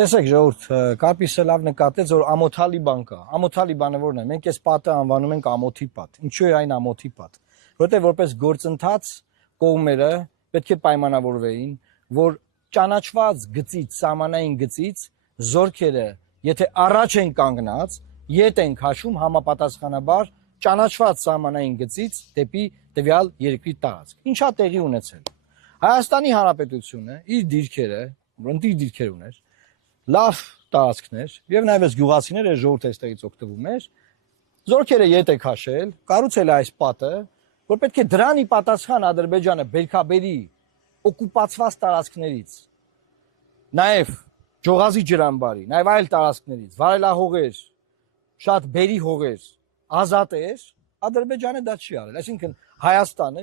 Տեսեք ժողովուրդ, Կապիսը լավ նկատեց, որ ամոթալի բան կա։ Ամոթալի բանը որն է։ Մենք այս պատը անվանում ենք ամոթի պատ։ Ինչու է այն ամոթի պատ։ Որտեղ որպես գործընթաց կողմերը պետք է պայմանավորվեին, որ ճանաչված գծից, սահմանային գծից զորքերը, եթե առաջ են կանգնած, ետ են քաշում համապատասխանաբար ճանաչված սահմանային գծից դեպի տվյալ երկրի տարածք։ Ինչա տեղի ունեցել։ Հայաստանի Հանրապետությունը իր դիրքերը, որոնք իր դիրքեր ուներ, լավ տարածքներ եւ նաեւ այս գյուղացիները ժողովուրդ այստեղից օգտվում էր զորքերը ետ է քաշել կառուցել է այս պատը որ պետք է դրանի պատասխան Ադրբեջանը բերքաբերի օկուպացված տարածքներից նաեւ Ջողազի ջրամբարի նաեւ այլ տարածքներից վարելահողեր շատ բերի հողեր ազատ էր Ադրբեջանը դա չի արել այսինքն Հայաստանը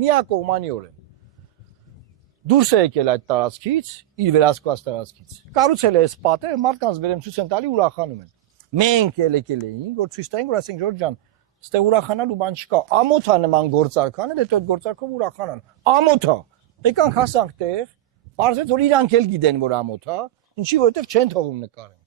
միակողմանիորեն դուրս է եկել այդ տարածքից, իր վերահսկված տարածքից։ Կառուցել է այս պատը, մարդկանց վերեմ ցույց են տալի ուրախանում են։ Մենք եկել էինք, որ ցույց տայինք, որ ասենք Ժորժ ջան, ստե ուրախանալու բան չկա։ Ամոթա նման գործարքան էլ, հետո այդ գործարքով ուրախանան։ Ամոթա։ Եկանք հասանք տեղ, բարձրացած որ իրանք էլ գիտեն, որ ամոթա, ինչի որովհետև չեն թողում նկարեն։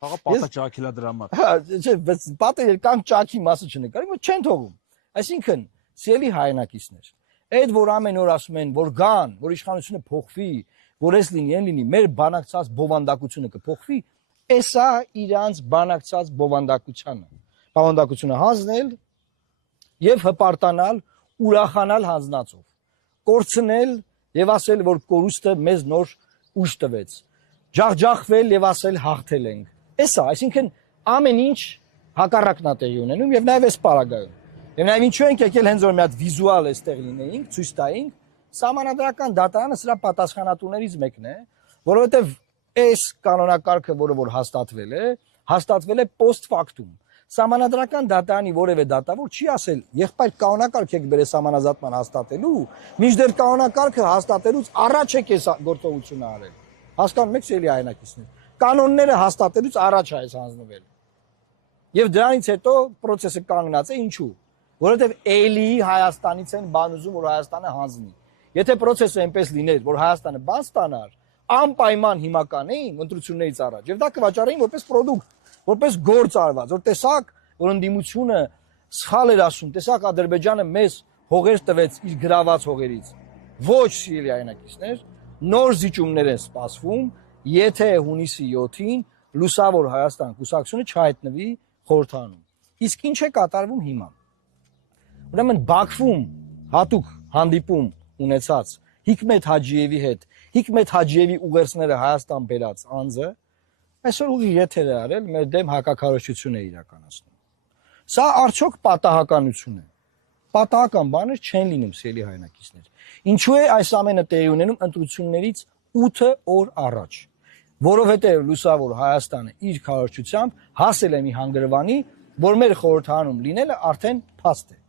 Խաղը պատը ճաքելա դրա համար։ Հա, չէ, բայց պատը եկան ճաքի մասը չնկարեն, որ չեն թողում։ Այսինքն, սիրելի հայրենակիցներ, այդ որ ամեն օր ասում են, որ գան, որ իշխանությունը փոխվի, որ էս լինի, այն լինի, մեր բանակցած բովանդակությունը կփոխվի, էսա իրանց բանակցած բովանդակությունը հանձնել եւ հպարտանալ, ուրախանալ հանձնածով, կորցնել եւ ասել, որ կորուստը մեզ նոր ուժ տվեց, ջախջախվել եւ ասել հաղթել ենք։ Էսա, այսինքն ամեն ինչ հակառակն է տեղի ունենում եւ նաեւ այս պարագայում Եվ նաև ինչու ենք եկել հենց որ մի հատ վիզուալ էստեղ լինեինք, ցույց տայինք, սահմանադրական դատարանը սրա պատասխանատուներից մեկն է, որովհետև այս կանոնակարգը, որը որ հաստատվել է post factum։ Սահմանադրական դատարանի որևէ դատավոր չի ասել, եղբայր կանոնակարգ եք բերել սահմանազատման հաստատելու, մինչդեռ կանոնակարգը հաստատելուց առաջ եք այս գործողությունը արել։ Հասկանում եք սիրելի հայրենակիցներ։ Կանոնները հաստատելուց առաջ է այս հանձնվել։ Եվ դրանից հետո process-ը կանգնած է ինչու։ Որովհետև էլի Հայաստանից են բան ուզում, որ Հայաստանը հանձնի։ Եթե process-ը այնպես լիներ, որ Հայաստանը բան ստանար, անպայման հիմա կանեին ընտրություններից առաջ։ Եվ դա կվաճառեին որպես product, որպես գործ արված, որ տեսակ, որ ընդդիմությունը սխալ էր ասում, տեսակ Ադրբեջանը մեզ հողեր տվեց իր գրաված հողերից։ Ոչ սիրելի հայրենակիցներ, նոր զիջումներ են սպասվում, եթե հունիսի 7-ին լուսավոր Հայաստան կուսակցությունը չհայտնվի խորհրդանում։ Իսկ ինչ է կատարվում հիմա։ Ուրեմն Բաքվում հատուկ հանդիպում ունեցած Հիկմետ Հաջիևի հետ, Հիկմետ Հաջիևի ուղերձները Հայաստան բերած անձը այսօր ուղիղ եթեր է արել մեր դեմ հակաքարոզչություն է իրականացնում։ Սա արդյոք պատահականություն է։ Պատահական բաներ չեն լինում, սիրելի հայրենակիցներ։ Ինչու է այս ամենը տեղի ունենում ընտրություններից 8 օր առաջ։ Որովհետև լուսավոր Հայաստանը իր քարոզչությամբ հասել է մի հանգրվանի, որ մեր խորհրդանում լինելը արդեն փաստ է։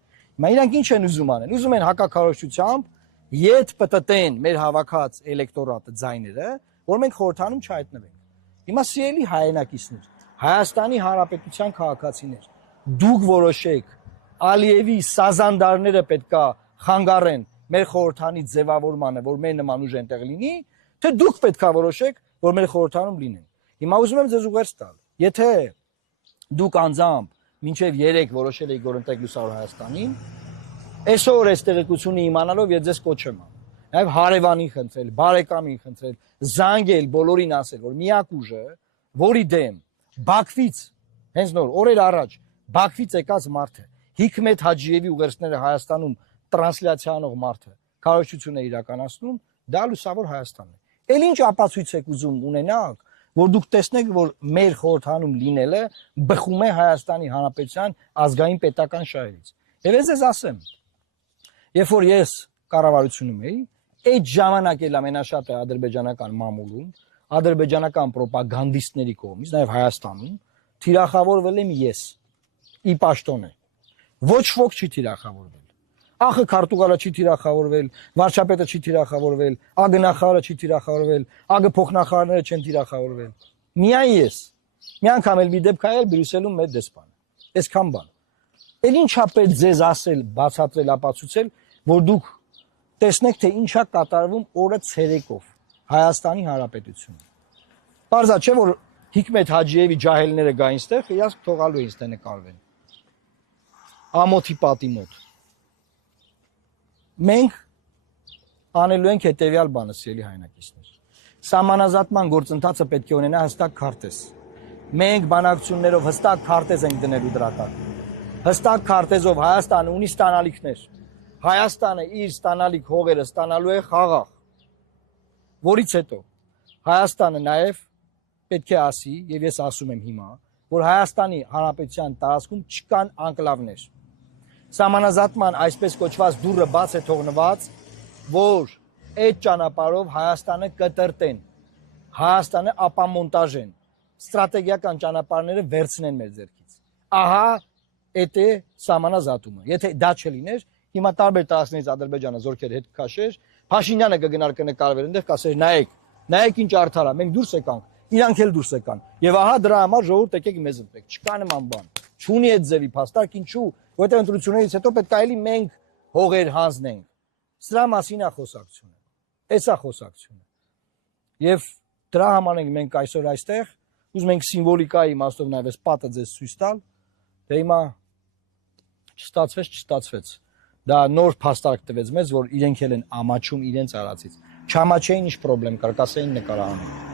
Հիմա իրանք ինչ են ուզում անել։ Ուզում են հակաքարոզչությամբ ետ պտտեն մեր հավաքած էլեկտորատը ձայները, որ մենք խորհրդանում չհայտնվենք։ Հիմա սիրելի հայրենակիցներ, Հայաստանի Հանրապետության քաղաքացիներ, դուք որոշեք, Ալիևի սազանդարները պետքա խանգարեն մեր խորհրդանի ձևավորմանը, որ մեր նման ուժ այնտեղ լինի, թե դուք պետքա որոշեք, որ մեր խորհրդանում լինեն։ Հիմա ուզում եմ ձեզ ուղերձ տալ։ Եթե դուք անձամբ մինչև 3 որոշել եք, որ ընտրեք լուսավոր Հայաստանին, այսօր այս տեղեկությունը իմանալով ես ձեզ կոչեմ անում։ Նաև հարևանին խնդրել, բարեկամին խնդրել, զանգել, բոլորին ասել, որ միակ ուժը, որի դեմ Բաքվից, հենց նոր օրեր առաջ Բաքվից եկած մարդը, Հիկմետ Հաջիևի ուղերձները Հայաստանում տրանսլյացիա անող մարդը, քարոզչություն է իրականացնում, դա լուսավոր Հայաստանն է։ Էլ ինչ ապացույց եք ուզում ունենալ, որ դուք տեսնեք, որ մեր խորհրդանում լինելը բխում է Հայաստանի Հանրապետության ազգային պետական շահերից։ Եվ ես ասեմ, երբ որ ես կառավարությունում էի, այդ ժամանակ էլ ամենաշատը ադրբեջանական մամուլում, ադրբեջանական պրոպագանդիստների կողմից, նաև Հայաստանում, թիրախավորվել եմ ես, ի պաշտոնե։ Ոչ ոք չի թիրախավորվել։ Ախը քարտուղարը չի թիրախավորվել, վարչապետը չի թիրախավորվել, ԱԳ-նախարարը չի թիրախավորվել, ԱԳ փոխնախարարները չեն թիրախավորվել։ Միայն ես։ Մի անգամ էլ մի դեպք այլ Բրյուսելում մեր դեսպանը։ Այսքան բան։ Էլ ինչա պետք ձեզ ասել, բացատրել, ապացուցել, որ դուք տեսնեք, թե ինչա կատարվում օրը ցերեկով Հայաստանի Հանրապետությունը։ Պարզա չէ որ Հիկմետ Հաջիևի ջահելները գային ստեղ, իրաց թողալու էին ստե նկարվեն։ Ամոթի պատի մոտ։ Մենք անելու ենք հետևյալ բանը, սիրելի հայրենակիցներ։ Սահմանազատման գործընթացը պետք է ունենա հստակ քարտեզ։ Մենք բանակցություններով հստակ քարտեզ ենք դնելու դրա տակ։ Հստակ քարտեզով Հայաստանը ունի ստանալիքներ։ Հայաստանը իր ստանալիք հողերը ստանալու է խաղաղ։ Որից հետո Հայաստանը նաև պետք է ասի, եւ ես ասում եմ հիմա, որ Հայաստանի Հանրապետության տարածքում չկան անկլավներ։ Սահմանազատման այսպես կոչված դուռը բաց է թողնված, որ այդ ճանապարհով Հայաստանը կտրտեն, Հայաստանը ապամոնտաժեն, ստրատեգիական ճանապարհները վերցնեն մեր ձեռքից։ Ահա այդ է սահմանազատումը։ Եթե դա չլիներ, հիմա տարբեր տարածքներից Ադրբեջանը զորքեր հետ քաշեր, Փաշինյանը կգնար կնկարվեր, այնտեղ կասեր նայեք ինչ արդար է, մենք դուրս եկանք, իրանք էլ դուրս եկան։ Եվ ահա դրա համար ժողովուրդ եկեք մեզ ընտրեք։ Չկա նման բան։ Չունի այդ ձևի փաստարկ, ինչու, որտեղ ընտրություններից հետո պետք է այլի մենք հողեր հանձնենք։ Սրա մասին է խոսակցությունը։ Էս է խոսակցությունը։ Եվ դրա համար ենք մենք այսօր այստեղ, ուզում ենք սիմվոլիկայի իմաստով նաև այս պատը ձեզ ցույց տալ։ Դե հիմա չստացվեց։ Դա նոր փաստարկ տվեց մեզ, որ իրենք էլ են ամաչում իրենց արածից։ Չամաչեին ինչ խնդրեմ կար, կասեին նկարահանում։